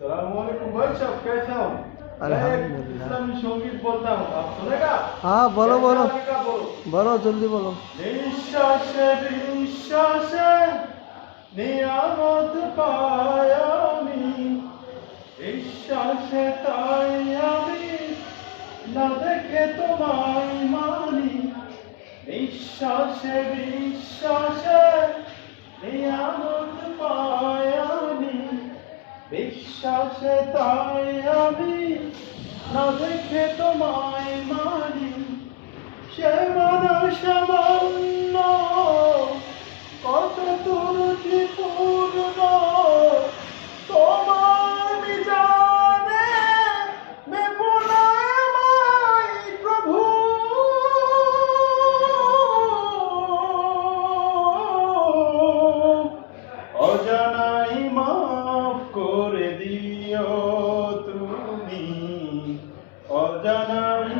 सलामुअलैकुम भाई साहब, कैसे हो? मैं एक अल्हम्दुलिल्लाह। इस्लामी संगीत बोलता हूँ, आप सुनेगा? हाँ बोलो कैसा बोलो लगेगा बोलो। बोलो जल्दी बोलो। নিঃশ্বাসে বিশ্বাসে নিয়ামত পাই আমি, বিশ্বাসে তাই আমি না দেখে তোমায় মানি। নিঃশ্বাসে বিশ্বাসে নিয়ামত পাই আমি, বিশ্বাসে তাই আমি না দেখে তোমায় মানি। সে মানুষ সামান্য কত তুরুচি পূর্ণ তোমার বিজানে বিপুলময় প্রভু। অজানাই মাফ করে দিও তুমি, অজানাই